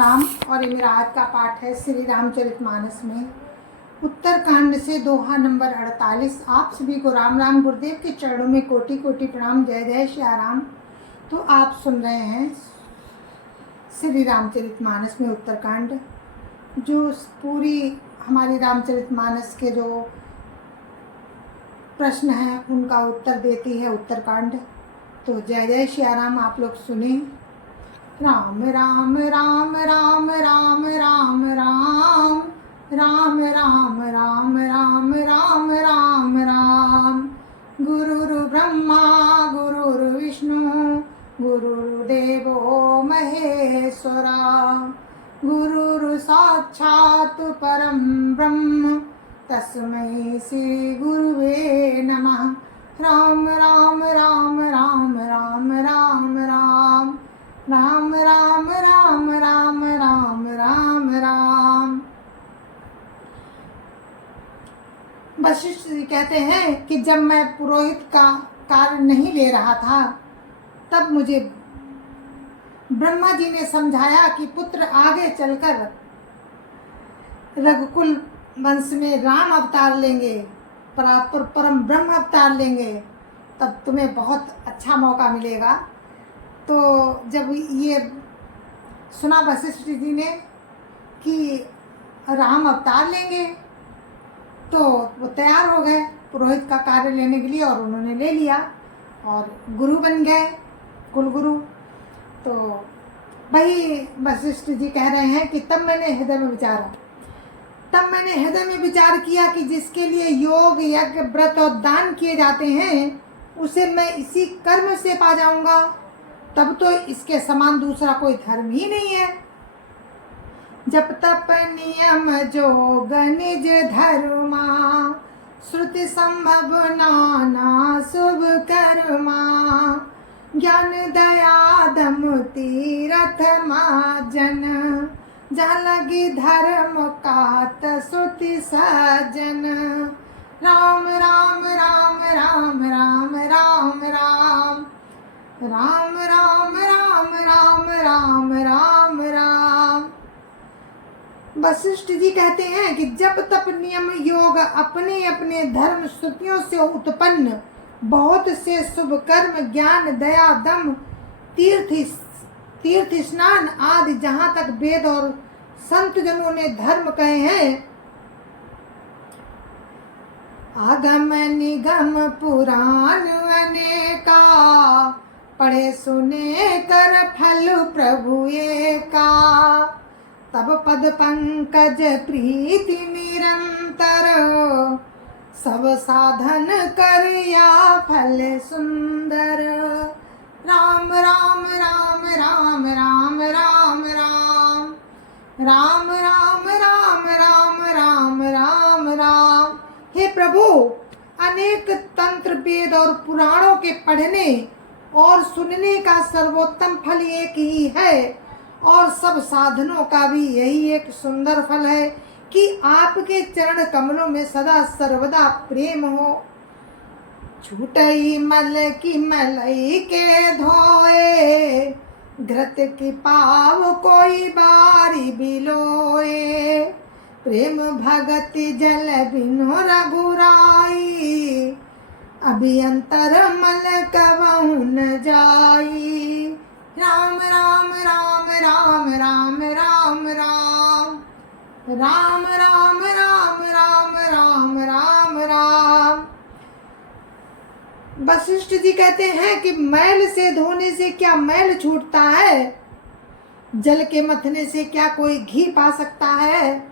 राम। और ये मेरा आज का पाठ है श्री रामचरितमानस में उत्तरकांड से दोहा नंबर 48। आप सभी को राम राम। गुरुदेव के चरणों में कोटि कोटि प्रणाम। जय जय श्री राम। तो आप सुन रहे हैं श्री रामचरितमानस में उत्तरकांड, जो पूरी हमारी रामचरितमानस के जो प्रश्न हैं उनका उत्तर देती है उत्तरकांड। तो जय जय श्री राम। आप लोग सुने। राम राम राम राम राम राम राम राम राम राम राम राम राम राम। गुरुर् ब्रह्मा गुरुर्विष्णु गुरुर्देवो महेश्वरा। गुरुर् साक्षात् परं ब्रह्म तस्मै श्री गुरुवे नमः। राम राम राम राम राम राम राम राम राम राम राम राम राम राम। वशिष्ठ जी कहते हैं कि जब मैं पुरोहित का कार्य नहीं ले रहा था, तब मुझे ब्रह्मा जी ने समझाया कि पुत्र आगे चलकर रघुकुल वंश में राम अवतार लेंगे, परम ब्रह्म अवतार लेंगे, तब तुम्हें बहुत अच्छा मौका मिलेगा। तो जब ये सुना वशिष्ठ जी ने कि राम अवतार लेंगे, तो वो तैयार हो गए पुरोहित का कार्य लेने के लिए, और उन्होंने ले लिया और गुरु बन गए, कुलगुरु। तो वही वशिष्ठ जी कह रहे हैं कि तब मैंने हृदय में विचार किया कि जिसके लिए योग यज्ञ व्रत और दान किए जाते हैं, उसे मैं इसी कर्म से पा जाऊंगा। तब तो इसके समान दूसरा कोई धर्म ही नहीं है। जप तप नियम जोग निज धर्मा, श्रुति संभव नाना शुभ कर्मा। ज्ञान दया दम तीरथ मार्जन, जहाँ लगी धर्म कात श्रुति सजन। राम राम राम राम राम राम राम राम राम राम राम राम राम राम। वशिष्ठ जी कहते हैं कि जप तप नियम योग अपने अपने धर्म श्रुतियों से उत्पन्न बहुत से शुभ कर्म, ज्ञान दया दम तीर्थ स्नान आदि जहाँ तक वेद और संत जनों ने धर्म कहे हैं, आगम निगम पुराण अनेका, पढ़े सुने कर फल प्रभु एका। तब पद पंकज प्रीति निरंतर, सब साधन कर या फल सुंदर। राम राम राम राम राम राम राम राम राम राम राम राम राम राम। हे प्रभु, अनेक तंत्र वेद और पुराणों के पढ़ने और सुनने का सर्वोत्तम फल एक ही है, और सब साधनों का भी यही एक सुंदर फल है कि आपके चरण कमलों में सदा सर्वदा प्रेम हो। छूटई मल की मलई के धोए, घृत की पाव कोई बारी बिलोए। प्रेम भगति जल बिनु रघुराई, अभियंतर मल कबहु न जाई। राम राम राम राम राम राम राम राम राम राम राम राम राम राम। वशिष्ठ जी कहते हैं कि मैल से धोने से क्या मैल छूटता है, जल के मथने से क्या कोई घी पा सकता है।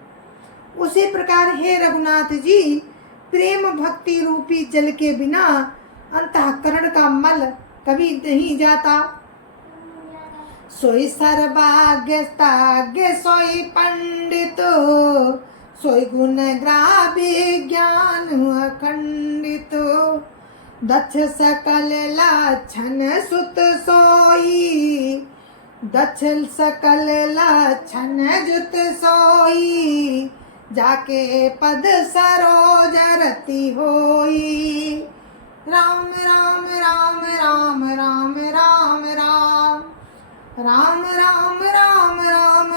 उसी प्रकार हे रघुनाथ जी, प्रेम भक्ति रूपी जल के बिना अंतःकरण का मल कभी नहीं जाता। सोई सर्वाग्य सोई पंडित, सोई गुण ग्राव्य ज्ञान अखंडित। दक्ष सकल लक्षण सुत सोई, दक्ष सकल लक्षण जुत सोई। जाके पद सरोज रति होई। राम राम राम राम राम राम राम राम राम राम राम राम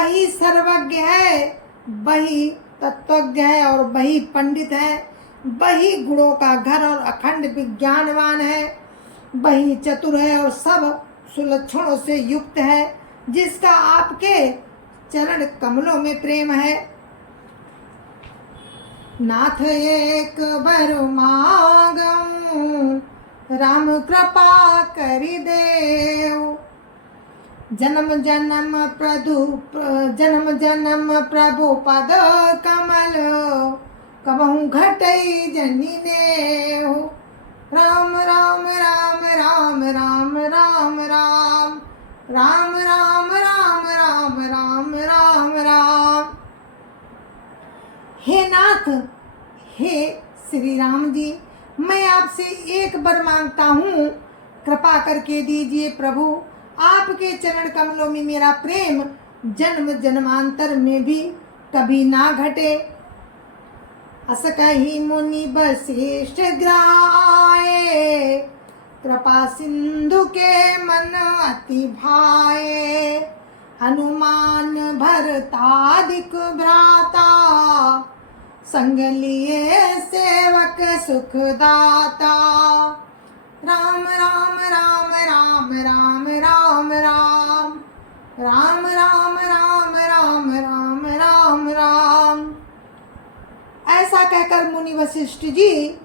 वही सर्वज्ञ है, वही तत्वज्ञ है और वही पंडित है, वही गुणों का घर और अखंड विज्ञानवान है, वही चतुर है और सब सुलक्षणों से युक्त है, जिसका आपके चरण कमलों में प्रेम है। नाथ एक बर मांगऊं, राम कृपा करि देव। जन्म जन्म प्रभु पद कमल, कबहु घटई जनि नेहु। राम राम राम राम राम राम राम राम राम राम राम राम राम राम। हे नाथ, हे श्री राम जी, मैं आपसे एक वर मांगता हूँ, कृपा करके दीजिए प्रभु। आपके चरण कमलों में मेरा प्रेम जन्म जन्मांतर में भी कभी ना घटे। अस कही मुनि वशिष्ठ ग्राए, कृपा सिंधु के मन अति भाए। हनुमान भरतादिक भ्राता, संग लिए सेवक सुखदाता। राम राम राम राम राम राम राम राम राम राम राम राम राम राम। ऐसा कहकर मुनि वशिष्ठ जी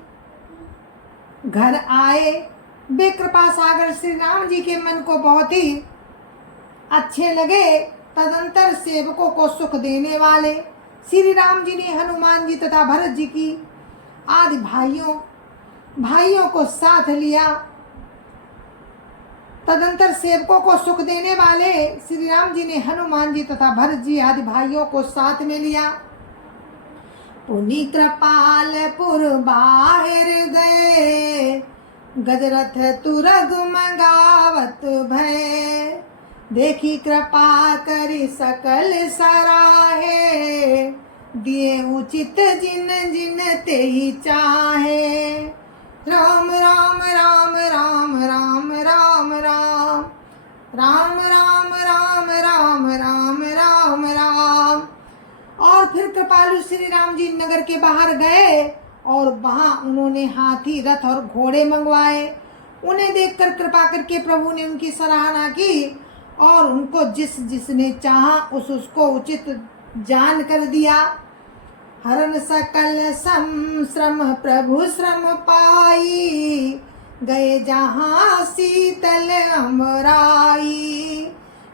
घर आए। वे कृपा सागर श्री राम जी के मन को बहुत ही अच्छे लगे। तदंतर सेवकों को सुख देने वाले श्री राम जी ने हनुमान जी तथा भरत जी की आदि भाइयों को साथ लिया। तदंतर सेवकों को सुख देने वाले श्री राम जी ने हनुमान जी तथा भरत जी आदि भाइयों को साथ में लिया। पुनि कृपालपुर बाहिर गए, गजरथ तुरग मंगावत भय। देखी कृपा करी सकल सराहे, दिए उचित जिन जिन ते ही चाहे। राम राम राम राम राम राम राम राम राम राम राम राम राम राम। और फिर कृपालु श्री राम जी नगर के बाहर गए और वहां उन्होंने हाथी, रथ और घोड़े मंगवाए। उन्हें देखकर कृपा करके प्रभु ने उनकी सराहना की और उनको जिसने चाहा उसको उचित जान कर दिया। हरन सकल श्रम प्रभु श्रम पाई, गए जहाँ शीतल अमराई।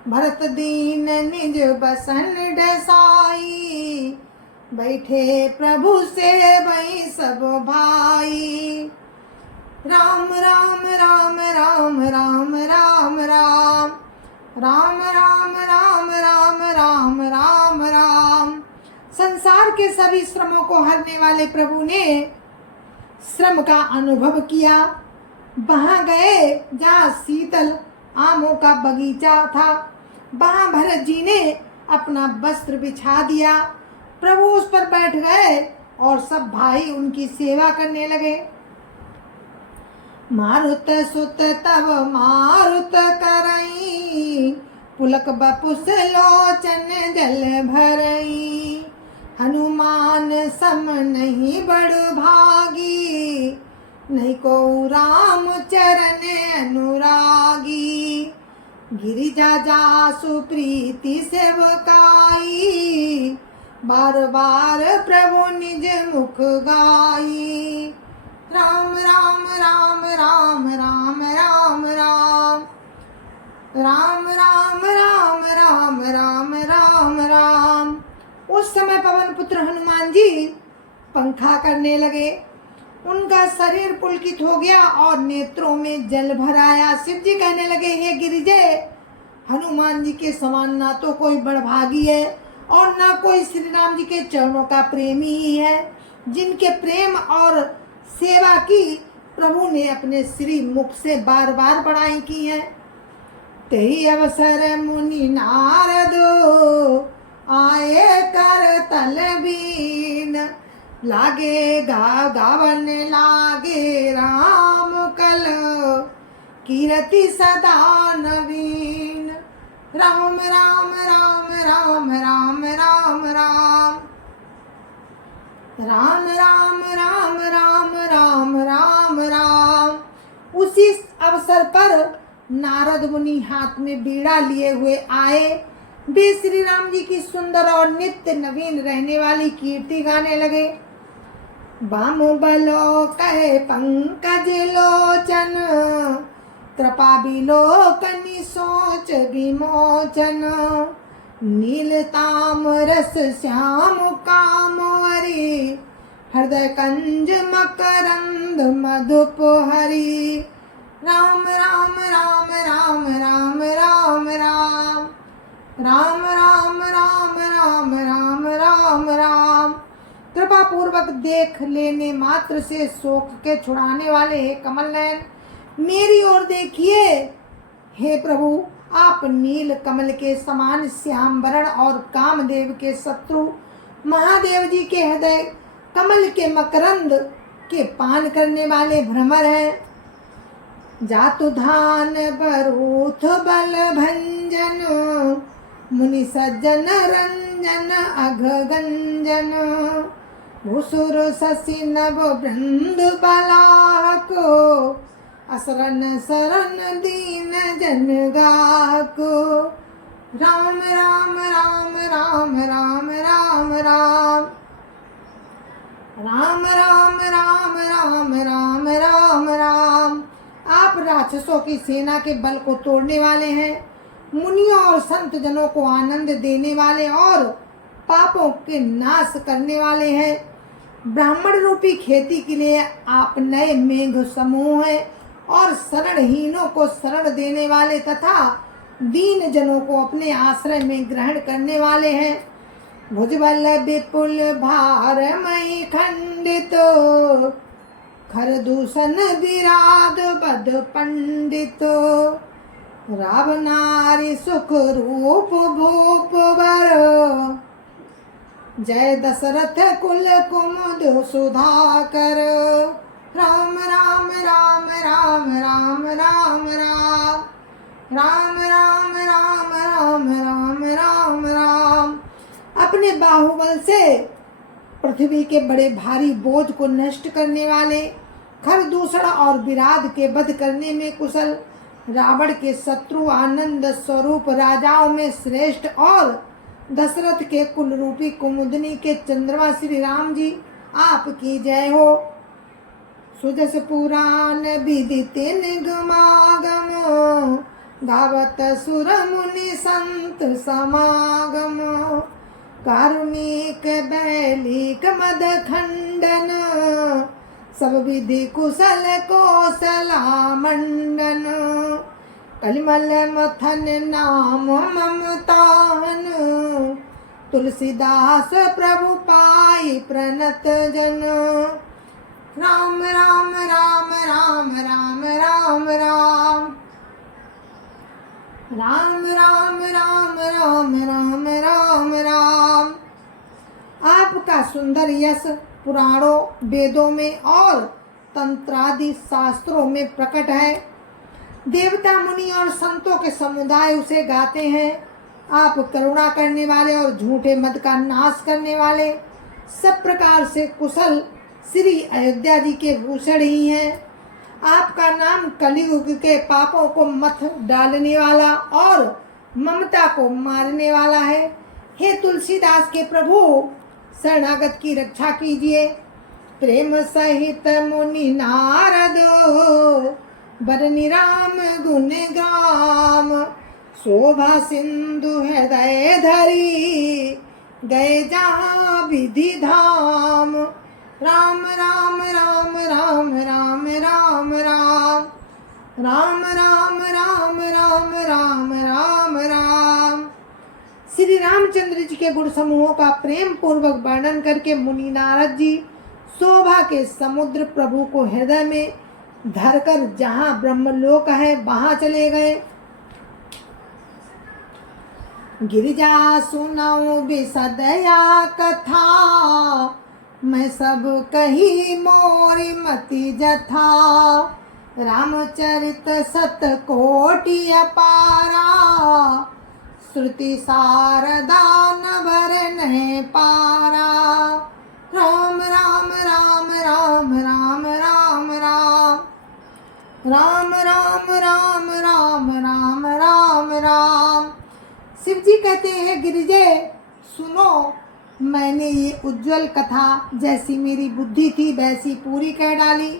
भरत दीन निज बसन डसाई, बैठे प्रभु से वही सब भाई। राम राम राम राम राम राम राम राम राम राम राम राम राम राम। संसार के सभी श्रमों को हरने वाले प्रभु ने श्रम का अनुभव किया। वहां गए जहाँ शीतल आमों का बगीचा था। वहां भरत जी ने अपना वस्त्र बिछा दिया। प्रभु उस पर बैठ गए और सब भाई उनकी सेवा करने लगे। मारुत सुत तब मारुत करई, पुलक बपुस लोचन जल भरई। हनुमान सम नहीं बड़ भागी, नहीं को राम चरण अनुरागी। गिरिजा जासु प्रीति सेवकाई, बार बार प्रभु निज मुख गाई। राम राम राम राम राम राम राम राम राम राम राम राम राम राम। उस समय पवन पुत्र हनुमान जी पंखा करने लगे। उनका शरीर पुलकित हो गया और नेत्रों में जल भर आया। शिव जी कहने लगे, हे गिरिजे, हनुमान जी के समान ना तो कोई बड़भागी है और ना कोई श्री राम जी के चरणों का प्रेमी ही है। जिनके प्रेम और सेवा की प्रभु ने अपने श्री मुख से बार बार बड़ाई की है। तेहि अवसर मुनि नारद, आए कर तल बीन। लागे गावन लागे राम कल, कीरति सदा नवीन। राम राम राम राम राम राम राम राम राम राम राम। उसी अवसर पर नारद मुनि हाथ में बीड़ा लिए हुए आए। वे श्री राम जी की सुंदर और नित्य नवीन रहने वाली कीर्ति गाने लगे। बाम बलो कहे पंकज लोचन, कृपा बिलोकनि सोच विमोचन। नील तामरस श्याम कामवरी, हृदय कंज मकरंद मधुप हरि। राम राम राम राम राम राम राम, राम राम राम राम राम राम राम। कृपा पूर्वक देख लेने मात्र से शोक के छुड़ाने वाले हे कमल नयन, मेरी ओर देखिए। हे प्रभु, आप नील कमल के समान श्याम वरण और कामदेव के शत्रु महादेव जी के हृदय कमल के मकरंद के पान करने वाले भ्रमर हैं। जातु धान बरूथ बल भंजन, मुनि सज्जन रंजन अघ गंजन। भूसुर शशि नव बृंद बलाको, असरन शरण दीन जन गाको। राम राम राम राम राम राम राम, राम राम राम राम राम राम राम। आप राक्षसों की सेना के बल को तोड़ने वाले हैं, मुनियों और संत जनों को आनंद देने वाले और पापों के नाश करने वाले हैं। ब्राह्मण रूपी खेती के लिए आप नए मेघ समूह हैं और शरणहीनों को शरण देने वाले तथा दीन जनों को अपने आश्रय में ग्रहण करने वाले हैं। भुजबल विपुल भार मई खंडित, खर दूषण विराग बद पंडित। रावनारी सुख रूप भूप वर, जय दशरथ कुल कुमुद सुधाकर। राम राम राम राम राम राम राम, राम राम राम राम राम राम राम। अपने बाहुबल से पृथ्वी के बड़े भारी बोझ को नष्ट करने वाले, खर दूषण और विराध के वध करने में कुशल, रावण के शत्रु आनंद स्वरूप राजाओं में श्रेष्ठ और दशरथ के कुल रूपी कुमुदनी के चंद्रमा श्री राम जी, आपकी जय हो। सुजस पुराण विदित निगमागम, गावत सुर मुनि संत समागम। कारुणिक बैलिक मद खंडन, सब विधि कुशल कौशला मंडन। कलिमल मथन नाम ममतान, तुलसीदास प्रभु पाई प्रणत जन। राम राम राम राम राम राम राम, राम राम राम राम राम राम राम। आपका सुंदर यश पुराणों, वेदों में और तंत्रादि शास्त्रों में प्रकट है। देवता मुनि और संतों के समुदाय उसे गाते हैं। आप करुणा करने वाले और झूठे मत का नाश करने वाले, सब प्रकार से कुशल श्री अयोध्या जी के भूषण ही हैं। आपका नाम कलियुग के पापों को मथ डालने वाला और ममता को मारने वाला है। हे तुलसीदास के प्रभु, शरणागत की रक्षा कीजिए। प्रेम सहित मुनि नारद, बरनि राम गुण गाम। शोभा सिंधु हृदय धरी, गए जहाँ विधि धाम। राम राम राम राम राम राम राम, राम राम राम राम राम राम राम। श्री रामचंद्र जी के गुण समूहों का प्रेम पूर्वक वर्णन करके मुनि नारद जी शोभा के समुद्र प्रभु को हृदय में धरकर जहाँ ब्रह्मलोक है वहां चले गए। गिरिजा सुनाऊं बिसदया कथा, मैं सब कही मोरी मति जथा। रामचरित सत कोटि अपारा, श्रुति सारदा नवर नहीं पारा। राम राम राम राम राम राम राम राम राम। शिव जी कहते हैं गिरिजे सुनो, मैंने ये उज्जवल कथा जैसी मेरी बुद्धि थी वैसी पूरी कह डाली।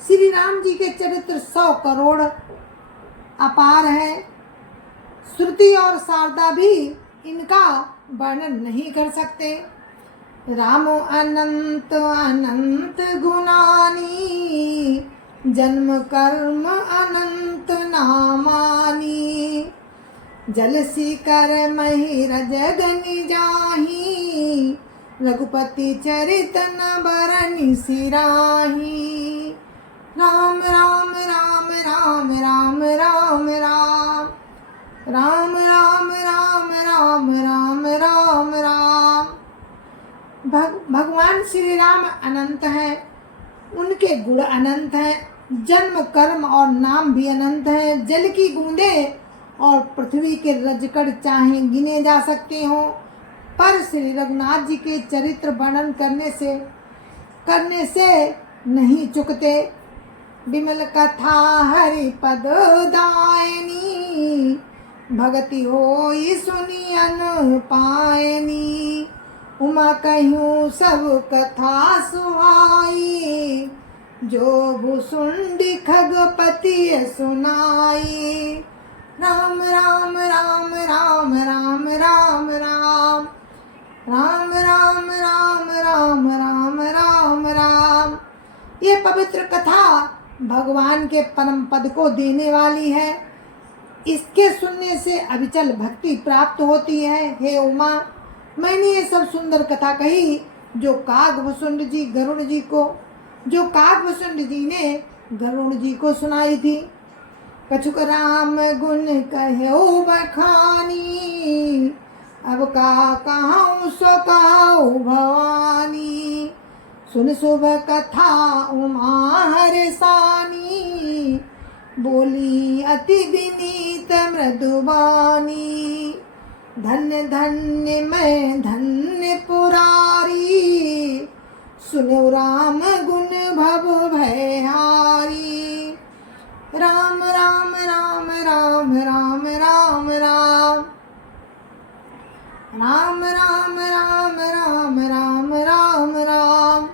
श्री राम जी के चरित्र 100 करोड़ अपार है। श्रुति और शारदा भी इनका वर्णन नहीं कर सकते। रामो अनंत अनंत गुणानी, जन्म कर्म अनंत नामानी। जलसी कर मही रजगनि जाही, रघुपति चरित न बरनि सिराही। राम राम राम राम राम राम राम, राम राम राम राम राम राम राम। भगवान श्री राम अनंत हैं, उनके गुण अनंत हैं, जन्म कर्म और नाम भी अनंत हैं। जल की बूंदें और पृथ्वी के रजकण चाहे गिने जा सकते हो, पर श्री रघुनाथ जी के चरित्र वर्णन करने से नहीं चुकते। विमल कथा हरि पद दायनी, भगति होई सुनी अन पायनी। उमा कहूँ सब कथा सुहाई, जो भुसुंडी खगपति सुनाई। राम राम राम राम राम राम राम, राम राम राम राम राम राम राम। ये पवित्र कथा भगवान के परम पद को देने वाली है। इसके सुनने से अविचल भक्ति प्राप्त होती है। हे उमा, मैंने ये सब सुंदर कथा कही जो कागभूषुंड जी ने गरुड़ जी को सुनाई थी। कछुक राम गुण कहो बखानी, अब का कहूँ सो कहूँ भवानी। सुन शुभ कथा उमा हरसानी, बोली अति विनीत मृदुबानी। धन्य धन्य मैं धन्य पुरारी, सुनो राम गुण भव भयहारी। राम राम राम राम राम राम राम, राम राम राम राम राम राम राम।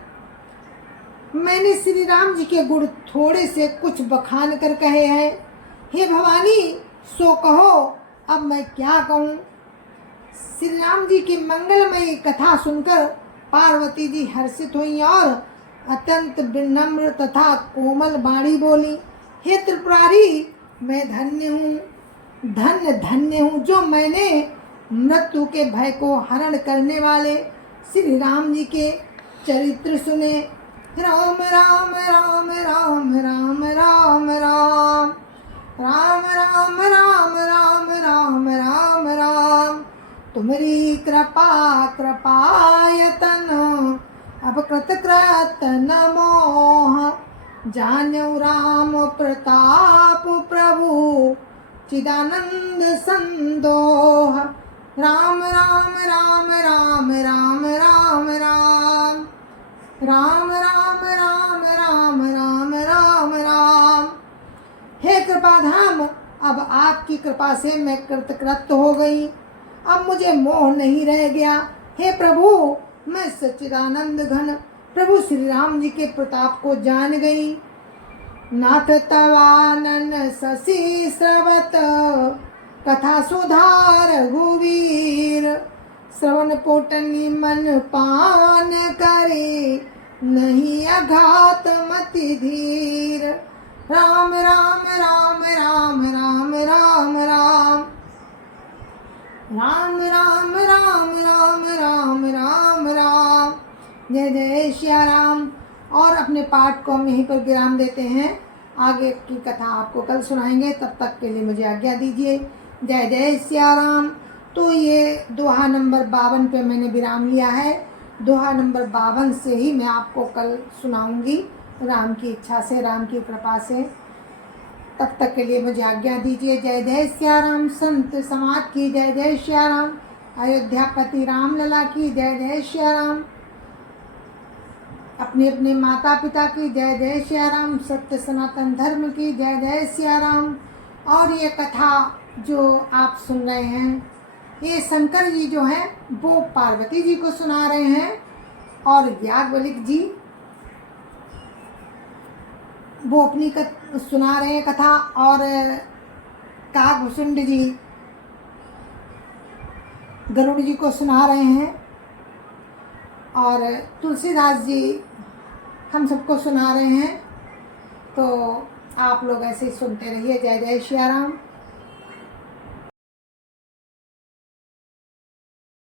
मैंने श्री राम जी के गुण थोड़े से कुछ बखान कर कहे हैं। हे भवानी, सो कहो, अब मैं क्या कहूँ। श्री राम जी की मंगलमयी कथा सुनकर पार्वती जी हर्षित हुई और अत्यंत विनम्र तथा कोमल वाणी बोली, हे त्रिपुरारी, मैं धन्य हूँ, धन्य धन्य हूँ जो मैंने मृत्यु के भय को हरण करने वाले श्री राम जी के चरित्र सुने। राम राम राम राम राम राम राम, राम राम राम राम राम राम राम। तुम्हारी कृपा कृपायतन, अब कृत न मोह। जान्यौ राम प्रताप प्रभु, चिदानंद संदोह। राम राम राम राम राम राम राम, राम राम राम राम राम राम राम। हे कृपाधाम, अब आपकी कृपा से मैं कृतकृत हो गई, अब मुझे मोह नहीं रह गया। हे प्रभु, मैं सच्चिदानंद घन प्रभु श्री राम जी के प्रताप को जान गई। नाथ तवानन शशि श्रवत, कथा सुधार रघुवीर। श्रवण पोटनी मन पान करे, नहीं अघात मति धीर। राम राम राम राम राम राम राम, राम राम राम राम राम राम राम। जय जय श्या राम। और अपने पाठ को हम यहीं पर विराम देते हैं। आगे की कथा आपको कल सुनाएंगे, तब तक के लिए मुझे आज्ञा दीजिए। जय जय श्या राम। तो ये दोहा नंबर 52 पे मैंने विराम लिया है। दोहा नंबर 52 से ही मैं आपको कल सुनाऊंगी, राम की इच्छा से, राम की कृपा से। तब तक के लिए मुझे आज्ञा दीजिए। जय जय श्या राम। संत समाज की जय जय श्या राम। अयोध्यापति राम लला की जय जय श्या राम। अपने अपने माता पिता की जय जय सिया राम, सत्य सनातन धर्म की जय जय सिया राम। और ये कथा जो आप सुन रहे हैं, ये शंकर जी जो हैं वो पार्वती जी को सुना रहे हैं, और याज्ञवल्क्य जी वो अपनी सुना रहे हैं कथा, और काकभूषुंड जी गरुड़ जी को सुना रहे हैं, और तुलसीदास जी हम सबको सुना रहे हैं। तो आप लोग ऐसे ही सुनते रहिए। जय जय श्री राम।